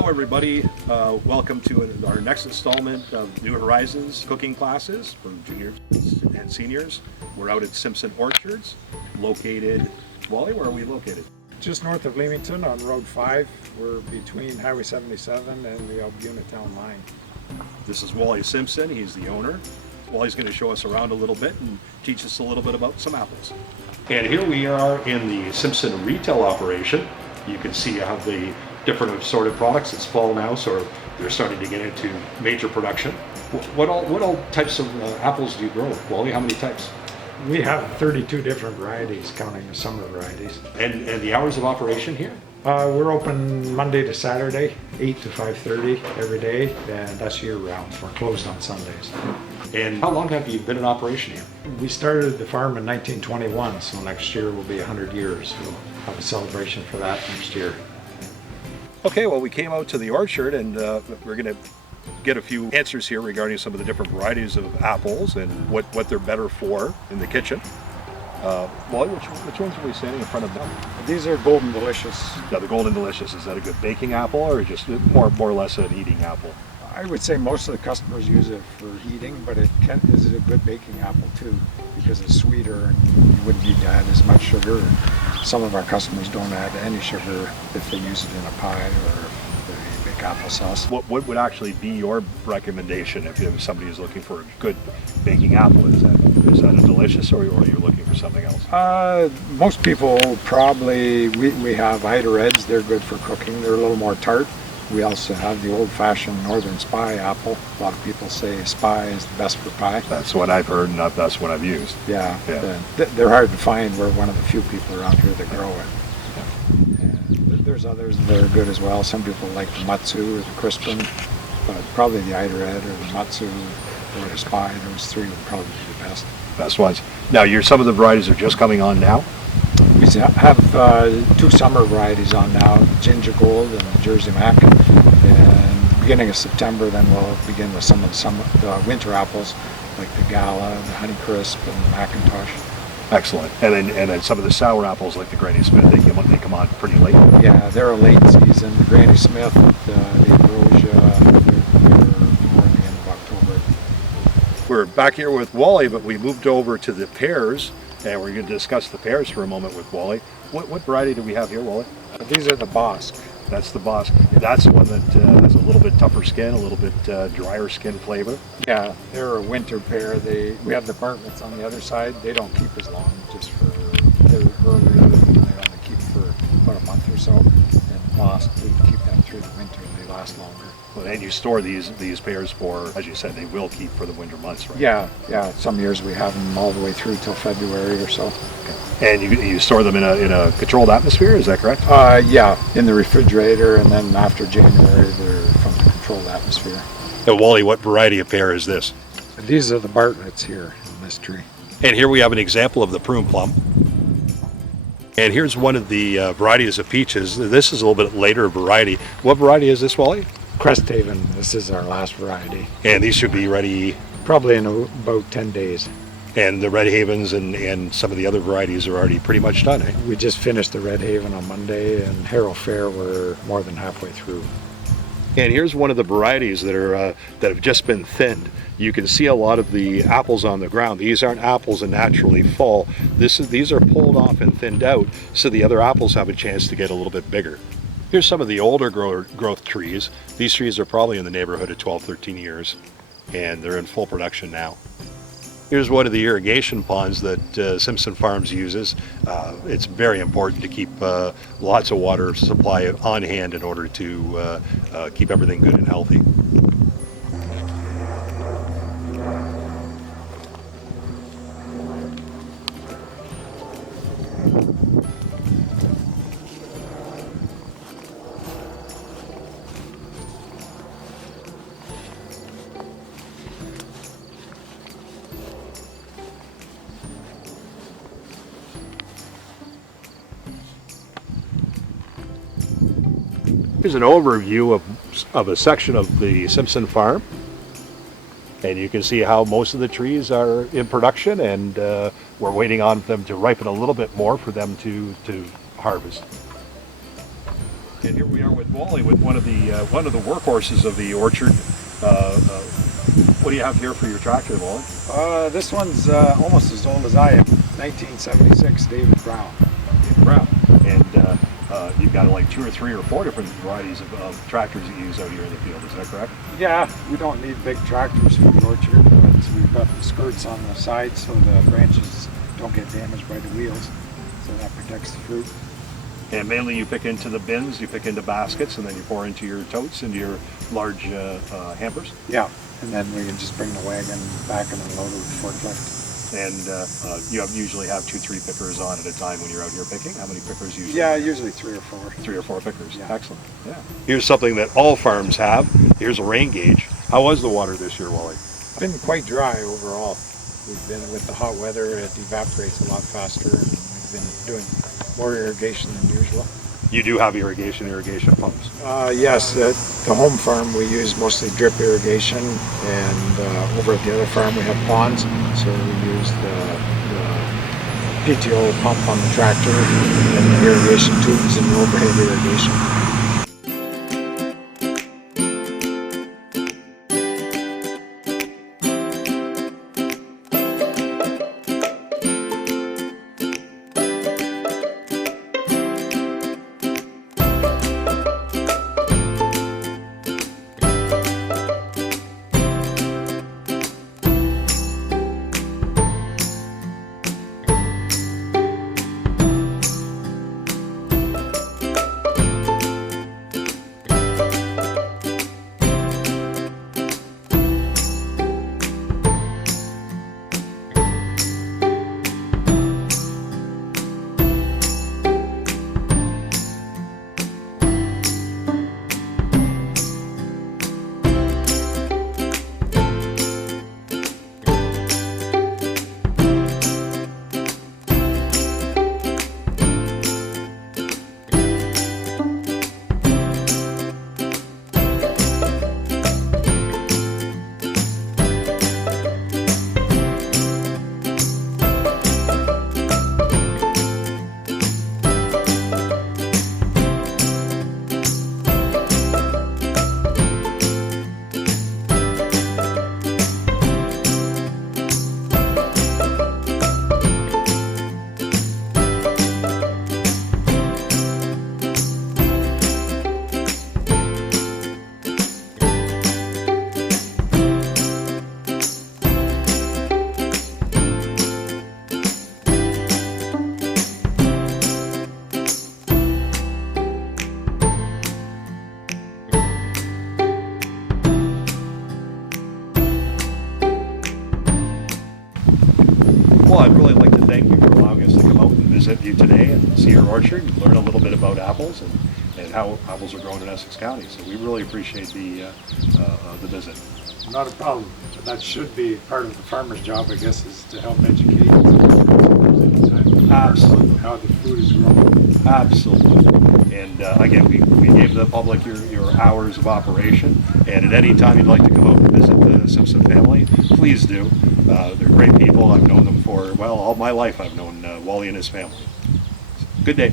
Hello everybody, welcome to our next installment of New Horizons cooking classes for juniors and seniors. We're out at Simpson Orchards, located, Wally, where are we located? Just north of Leamington on Road 5. We're between Highway 77 and the Alberta town line. This is Wally Simpson, he's the owner. Wally's going to show us around a little bit and teach us a little bit about some apples. And here we are in the Simpson retail operation. You can see how the different assorted products. It's fall now, so they're starting to get into major production. What all types of apples do you grow, Wally? How many types? We have 32 different varieties, counting the summer varieties. And the hours of operation here? We're open Monday to Saturday, 8 to 5:30 every day, and that's year round. We're closed on Sundays. And how long have you been in operation here? We started the farm in 1921, so next year will be 100 years. We'll have a celebration for that next year. Okay, well, we came out to the orchard and we're going to get a few answers here regarding some of the different varieties of apples and what they're better for in the kitchen. Wally, which ones are we standing in front of now? These are Golden Delicious. Now, the Golden Delicious, is that a good baking apple or just more or less an eating apple? I would say most of the customers use it for eating, but it is a good baking apple too, because it's sweeter and you wouldn't need to add as much sugar. Some of our customers don't add any sugar if they use it in a pie or if they make applesauce. What would actually be your recommendation if somebody is looking for a good baking apple? Is that a Delicious, or are you looking for something else? Most people probably, we have Ida Reds. They're good for cooking. They're a little more tart. We also have the old-fashioned Northern Spy apple. A lot of people say Spy is the best for pie. That's what I've heard, and that's what I've used. Yeah. They're hard to find. We're one of the few people around here that grow it. And there's others that are good as well. Some people like the Matsu or the Crispin, but probably the Ida Red or the Matsu or the Spy. Those three would probably be the best ones. Now, some of the varieties are just coming on now? We have two summer varieties on now, the Ginger Gold and the Jersey Mac. And beginning of September, then we'll begin with some of the winter apples, like the Gala, the Honey Crisp, and the Macintosh. Excellent. And then some of the sour apples, like the Granny Smith, they come on pretty late. Yeah, they're a late season. The Granny Smith, the Ambrosia, they're more at the end of October. We're back here with Wally, but we moved over to the pears. And we're going to discuss the pears for a moment with Wally. What variety do we have here, Wally? These are the Bosque. That's the Bosque. That's the one that has a little bit tougher skin, a little bit drier skin flavor. Yeah, they're a winter pear. We have the Bartlett's on the other side. They don't keep as long, they're earlier. They only keep for about a month or so. And Bosque, we keep them through the winter. They last longer. Well, and you store these pears for, as you said, they will keep for the winter months, right? Yeah. Some years we have them all the way through till February or so. Okay. And you store them in a controlled atmosphere, is that correct? Yeah, in the refrigerator, and then after January they're from the controlled atmosphere. Now, Wally, what variety of pear is this? These are the Bartlett's here in this tree. And here we have an example of the prune plum. And here's one of the varieties of peaches. This is a little bit later variety. What variety is this, Wally? Cresthaven. This is our last variety. And these should be ready? Probably in about 10 days. And the Red Havens and some of the other varieties are already pretty much done, eh? We just finished the Red Haven on Monday, and Harrow Fair we're more than halfway through. And here's one of the varieties that have just been thinned. You can see a lot of the apples on the ground. These aren't apples that naturally fall. These are pulled off and thinned out so the other apples have a chance to get a little bit bigger. Here's some of the older growth trees. These trees are probably in the neighborhood of 12, 13 years, and they're in full production now. Here's one of the irrigation ponds that Simpson Farms uses. It's very important to keep lots of water supply on hand in order to keep everything good and healthy. Here's an overview of a section of the Simpson farm. And you can see how most of the trees are in production, and we're waiting on them to ripen a little bit more for them to harvest. And here we are with Wally, with one of the workhorses of the orchard. What do you have here for your tractor, Wally? This one's almost as old as I am. 1976, David Brown. David Brown. And you've got like 2 or 3 or 4 different varieties of tractors that you use out here in the field. Is that correct? Yeah, we don't need big tractors for the orchard, but we've got the skirts on the side so the branches don't get damaged by the wheels. So that protects the fruit. And mainly you pick into the bins, you pick into baskets, and then you pour into your totes, into your large hampers. Yeah, and then we can just bring the wagon back and unload it with the forklift. And you usually have 2-3 pickers on at a time when you're out here picking. How many pickers usually? Yeah, usually 3 or 4. 3 or 4 pickers. Yeah. Excellent. Yeah. Here's something that all farms have. Here's a rain gauge. How was the water this year, Wally? Been quite dry overall. We've been with the hot weather, it evaporates a lot faster, and we've been doing more irrigation than usual. You do have irrigation pumps. Yes, at the home farm we use mostly drip irrigation, and over at the other farm we have ponds, so we use the PTO pump on the tractor and the irrigation tubes and the overhead irrigation. Well, I'd really like to thank you for allowing us to come out and visit you today and see your orchard and learn a little bit about apples and how apples are grown in Essex County. So we really appreciate the visit. Not a problem. That should be part of the farmer's job, I guess, is to help educate Absolutely. how the food is grown. Absolutely. And again, we gave the public your hours of operation, and at any time you'd like to come out and visit the Simpson family, please do. They're great people. I've known them for, well, all my life I've known Wally and his family. Good day.